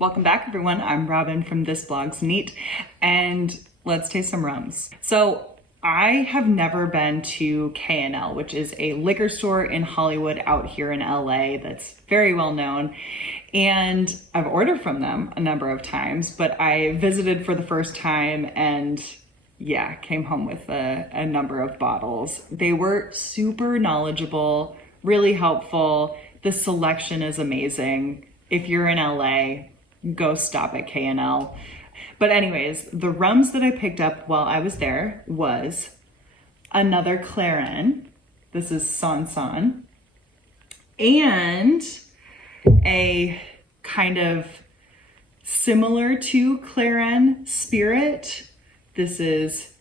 Welcome back, everyone. I'm Robin from This Blog's Neat, and let's taste some rums. So I have never been to K&L, which is a liquor store in Hollywood out here in LA that's very well known. And I've ordered from them a number of times, but I visited for the first time and yeah, came home with a number of bottles. They were super knowledgeable, really helpful. The selection is amazing. If you're in LA, go stop at K&L. But anyways, the rums that I picked up while I was there was another Clairin. This is Sonson. And a kind of similar to Clarin spirit. This is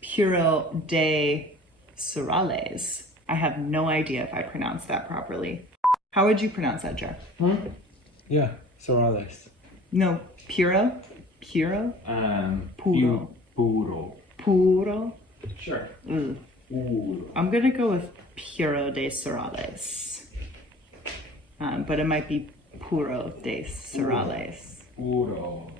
Puro de Surales. I have no idea if I pronounced that properly. How would you pronounce that, Jeff? Yeah, Surales. No, Puro? Puro? Puro. Puro. Puro? Sure. Puro. I'm gonna go with Puro de Surales. But it might be Puro de Surales. Puro.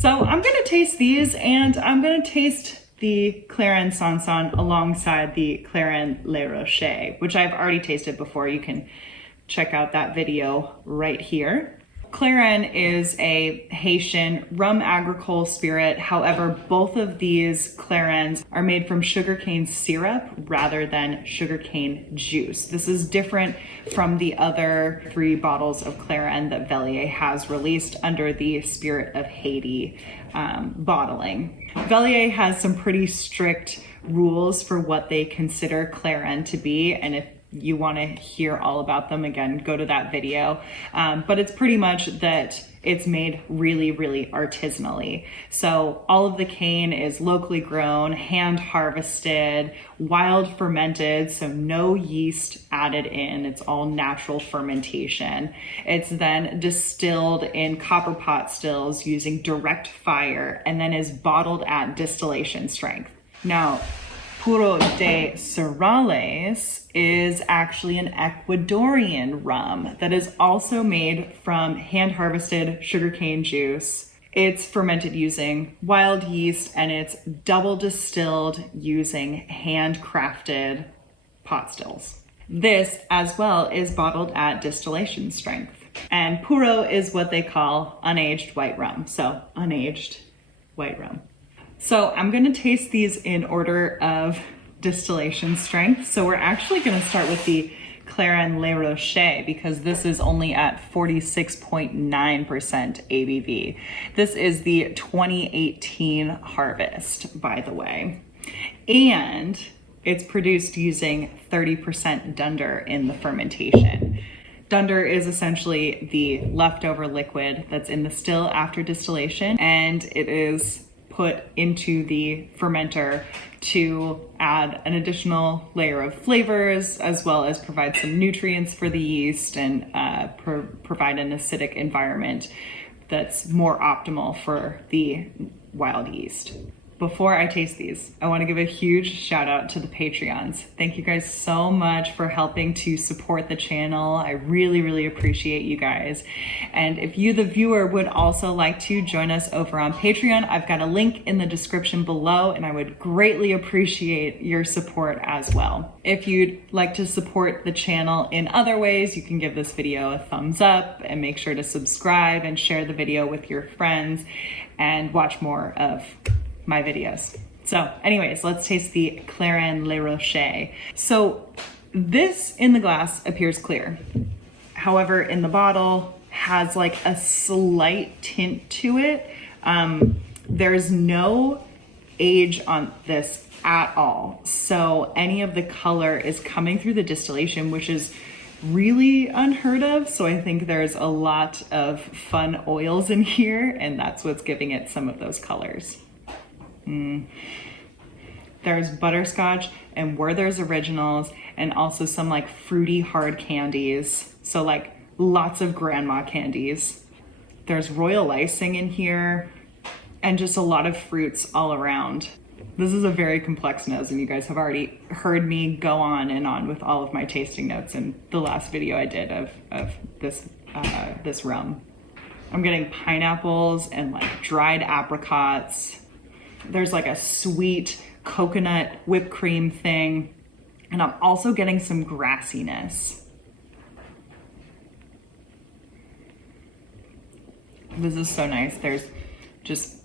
So I'm gonna taste these, and I'm gonna taste the Clairin Sonson alongside the Clairin Le Rocher, which I've already tasted before. You can check out that video right here. Clairin is a Haitian rum agricole spirit. However, both of these Clairins are made from sugarcane syrup rather than sugarcane juice. This is different from the other 3 bottles of Clairin that Velier has released under the Spirit of Haiti bottling. Velier has some pretty strict rules for what they consider Clairin to be, and if you want to hear all about them, again, go to that video. But it's pretty much that it's made really, really artisanally. So all of the cane is locally grown, hand harvested, wild fermented, so no yeast added in. It's all natural fermentation. It's then distilled in copper pot stills using direct fire, and then is bottled at distillation strength. Now, Puro de Surales is actually an Ecuadorian rum that is also made from hand-harvested sugarcane juice. It's fermented using wild yeast, and it's double distilled using handcrafted pot stills. This, as well, is bottled at distillation strength. And Puro is what they call unaged white rum. So, unaged white rum. So I'm gonna taste these in order of distillation strength. So we're actually gonna start with the Clairin Le Rocher because this is only at 46.9% ABV. This is the 2018 harvest, by the way. And it's produced using 30% dunder in the fermentation. Dunder is essentially the leftover liquid that's in the still after distillation, and it is put into the fermenter to add an additional layer of flavors, as well as provide some nutrients for the yeast and provide an acidic environment that's more optimal for the wild yeast. Before I taste these, I want to give a huge shout out to the Patreons. Thank you guys so much for helping to support the channel. I really, really appreciate you guys. And if you, the viewer, would also like to join us over on Patreon, I've got a link in the description below, and I would greatly appreciate your support as well. If you'd like to support the channel in other ways, you can give this video a thumbs up and make sure to subscribe and share the video with your friends and watch more of my videos. So anyways, let's taste the Clairin Le Rocher. So this in the glass appears clear. However, in the bottle has like a slight tint to it. There's no age on this at all. So any of the color is coming through the distillation, which is really unheard of. So I think there's a lot of fun oils in here, and that's what's giving it some of those colors. There's butterscotch and Werther's Originals, and also some like fruity hard candies. So like lots of grandma candies. There's royal icing in here, and just a lot of fruits all around. This is a very complex nose, and you guys have already heard me go on and on with all of my tasting notes in the last video I did of this rum. I'm getting pineapples and like dried apricots. There's like a sweet coconut whipped cream thing. And I'm also getting some grassiness. This is so nice. There's just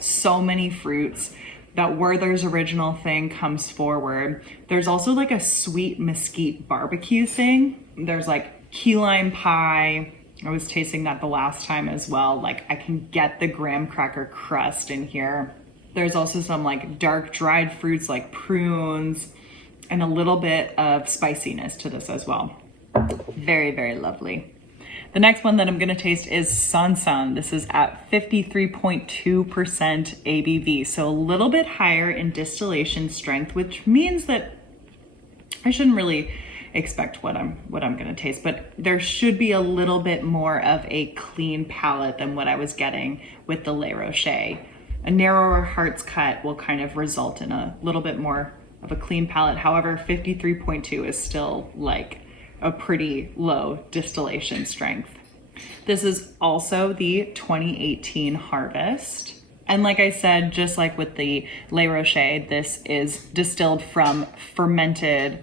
so many fruits. That Werther's original thing comes forward. There's also like a sweet mesquite barbecue thing. There's like key lime pie. I was tasting that the last time as well. Like I can get the graham cracker crust in here. There's also some like dark dried fruits like prunes and a little bit of spiciness to this as well. Very, very lovely. The next one that I'm gonna taste is Sonson. This is at 53.2% ABV, so a little bit higher in distillation strength, which means that I shouldn't really expect what I'm gonna taste, but there should be a little bit more of a clean palate than what I was getting with the Le Rocher. A narrower heart's cut will kind of result in a little bit more of a clean palate. However, 53.2 is still like a pretty low distillation strength. This is also the 2018 harvest. And like I said, just like with the Le Rocher, this is distilled from fermented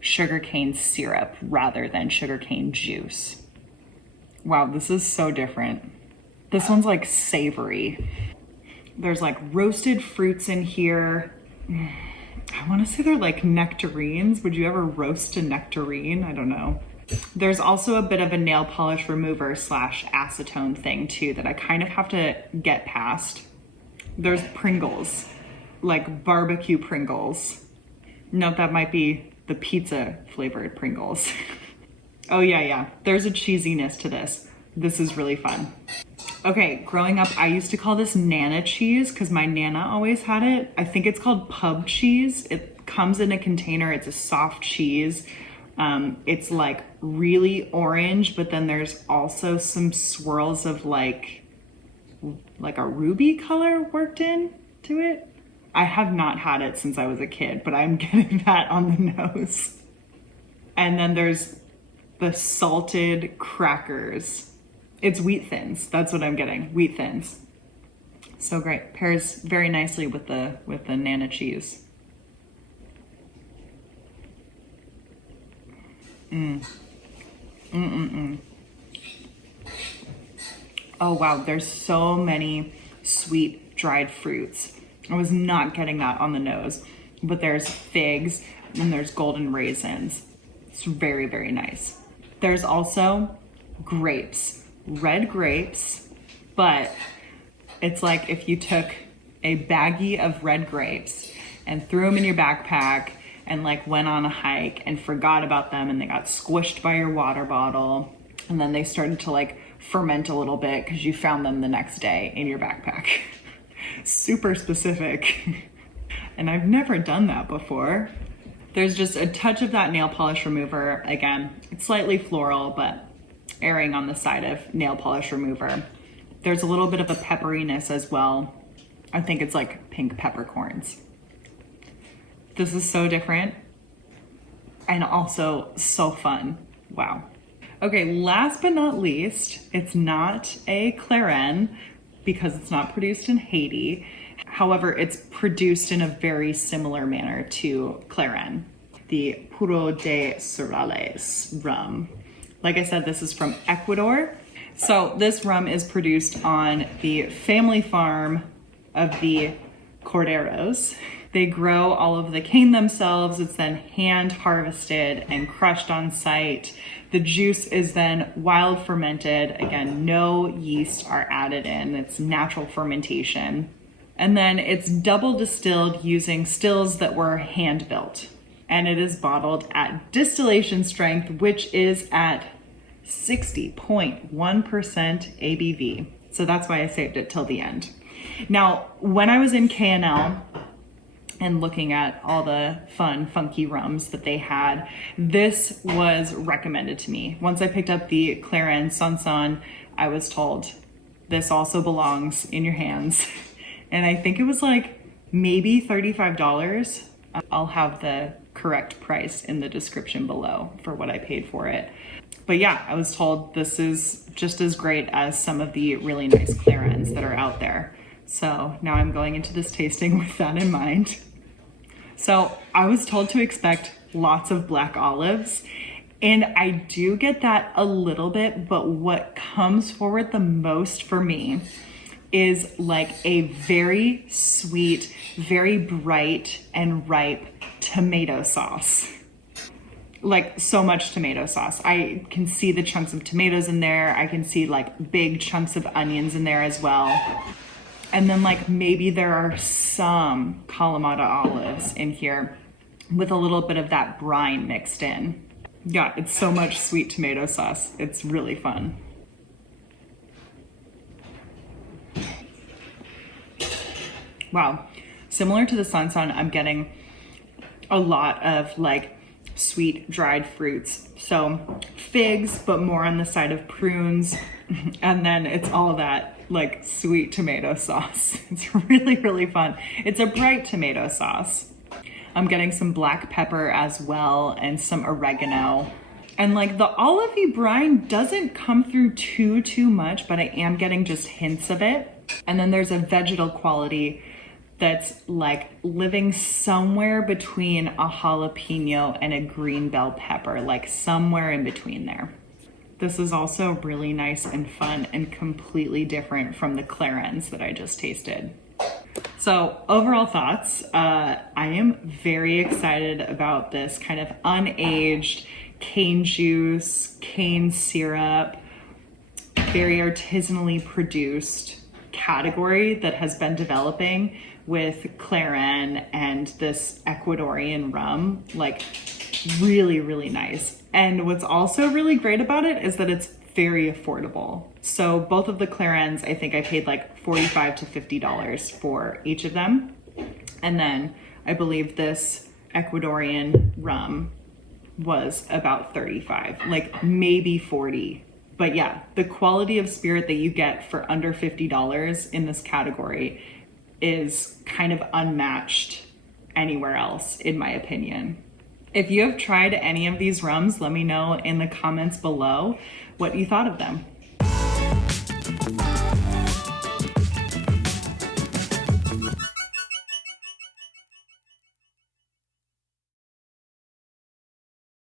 sugarcane syrup rather than sugarcane juice. Wow, this is so different. This one's like savory. There's like roasted fruits in here. I want to say they're like nectarines. Would you ever roast a nectarine? I don't know. There's also a bit of a nail polish remover / acetone thing too that I kind of have to get past. There's Pringles, like barbecue Pringles. No, that might be the pizza flavored Pringles. Oh yeah. There's a cheesiness to this. This is really fun. Okay, growing up, I used to call this Nana cheese because my Nana always had it. I think it's called pub cheese. It comes in a container. It's a soft cheese. It's like really orange, but then there's also some swirls of like a ruby color worked into it. I have not had it since I was a kid, but I'm getting that on the nose. And then there's the salted crackers. It's wheat thins. That's what I'm getting. Wheat thins. So great. Pairs very nicely with the Nana cheese. Oh wow, there's so many sweet dried fruits. I was not getting that on the nose, but there's figs and there's golden raisins. It's very, very nice. There's also grapes. Red grapes, but it's like if you took a baggie of red grapes and threw them in your backpack and like went on a hike and forgot about them and they got squished by your water bottle and then they started to like ferment a little bit because you found them the next day in your backpack. Super specific. And I've never done that before. There's just a touch of that nail polish remover. Again, it's slightly floral, but erring on the side of nail polish remover. There's a little bit of a pepperiness as well. I think it's like pink peppercorns. This is so different and also so fun. Wow. Okay, last but not least, it's not a Clairin because it's not produced in Haiti. However, it's produced in a very similar manner to Clarin, the Puro de Surales rum. Like I said, this is from Ecuador. So this rum is produced on the family farm of the Corderos. They grow all of the cane themselves. It's then hand harvested and crushed on site. The juice is then wild fermented. Again, no yeast are added in. It's natural fermentation. And then it's double distilled using stills that were hand built. And it is bottled at distillation strength, which is at 60.1% ABV. So that's why I saved it till the end. Now, when I was in KNL and looking at all the fun, funky rums that they had, this was recommended to me. Once I picked up the Clairin Sonson, I was told, this also belongs in your hands. And I think it was like maybe $35. I'll have the correct price in the description below for what I paid for it. But yeah, I was told this is just as great as some of the really nice Clairins that are out there. So now I'm going into this tasting with that in mind. So I was told to expect lots of black olives, and I do get that a little bit, but what comes forward the most for me is like a very sweet, very bright and ripe tomato sauce. Like so much tomato sauce. I can see the chunks of tomatoes in there. I can see like big chunks of onions in there as well. And then like maybe there are some Kalamata olives in here with a little bit of that brine mixed in. Yeah, it's so much sweet tomato sauce. It's really fun. Wow. Similar to the Sonson, I'm getting a lot of like sweet dried fruits. So figs, but more on the side of prunes. And then it's all that like sweet tomato sauce. It's really, really fun. It's a bright tomato sauce. I'm getting some black pepper as well and some oregano. And like the olivey brine doesn't come through too much, but I am getting just hints of it. And then there's a vegetal quality that's like living somewhere between a jalapeno and a green bell pepper, like somewhere in between there. This is also really nice and fun and completely different from the Clairins that I just tasted. So overall thoughts, I am very excited about this kind of unaged cane juice, cane syrup, very artisanally produced category that has been developing with Clarin and this Ecuadorian rum, like really, really nice. And what's also really great about it is that it's very affordable. So both of the Clairins, I think I paid like $45 to $50 for each of them. And then I believe this Ecuadorian rum was about 35, like maybe 40. But yeah, the quality of spirit that you get for under $50 in this category is kind of unmatched anywhere else, in my opinion. If you have tried any of these rums, let me know in the comments below what you thought of them.